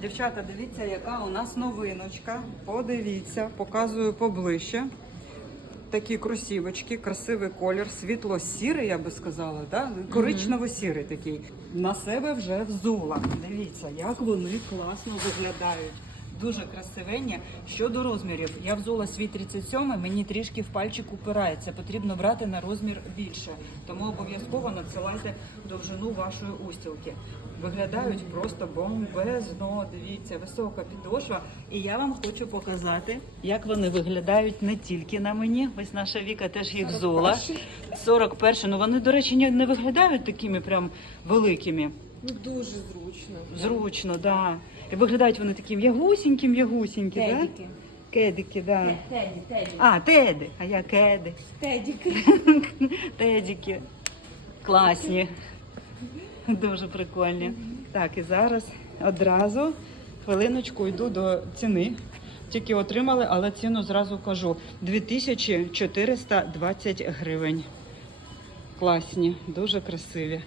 Дівчата, дивіться, яка у нас новиночка. Подивіться, показую поближче. Такі кросівочки, красивий колір, світло-сірий, я би сказала, да? коричнево-сірий такий. На себе вже взула. Дивіться, як вони класно виглядають. Дуже красивенні. Щодо розмірів, я взула свій 37, мені трішки в пальчик упирається. Потрібно брати на розмір більше. Тому обов'язково надсилайте довжину вашої устілки. Виглядають просто бомбезно. Дивіться, висока підошва. І я вам хочу показати, як вони виглядають не тільки на мені. Ось наша Віка теж їх взула. 41. Ну вони, до речі, не- не виглядають такими прям великими. Ну дуже зручно. Зручно, да. І виглядають вони такі м'ягусінькі, м'ягусінькі, да? Тедіки. Кедики, да. Теді, теді. А, теди, а я кеди. Тедіки. Тедіки. Класні. Дуже прикольні. Так, і зараз одразу хвилиночку йду до ціни. Тільки отримали, але ціну зразу кажу. 2420 гривень. Класні, дуже красиві.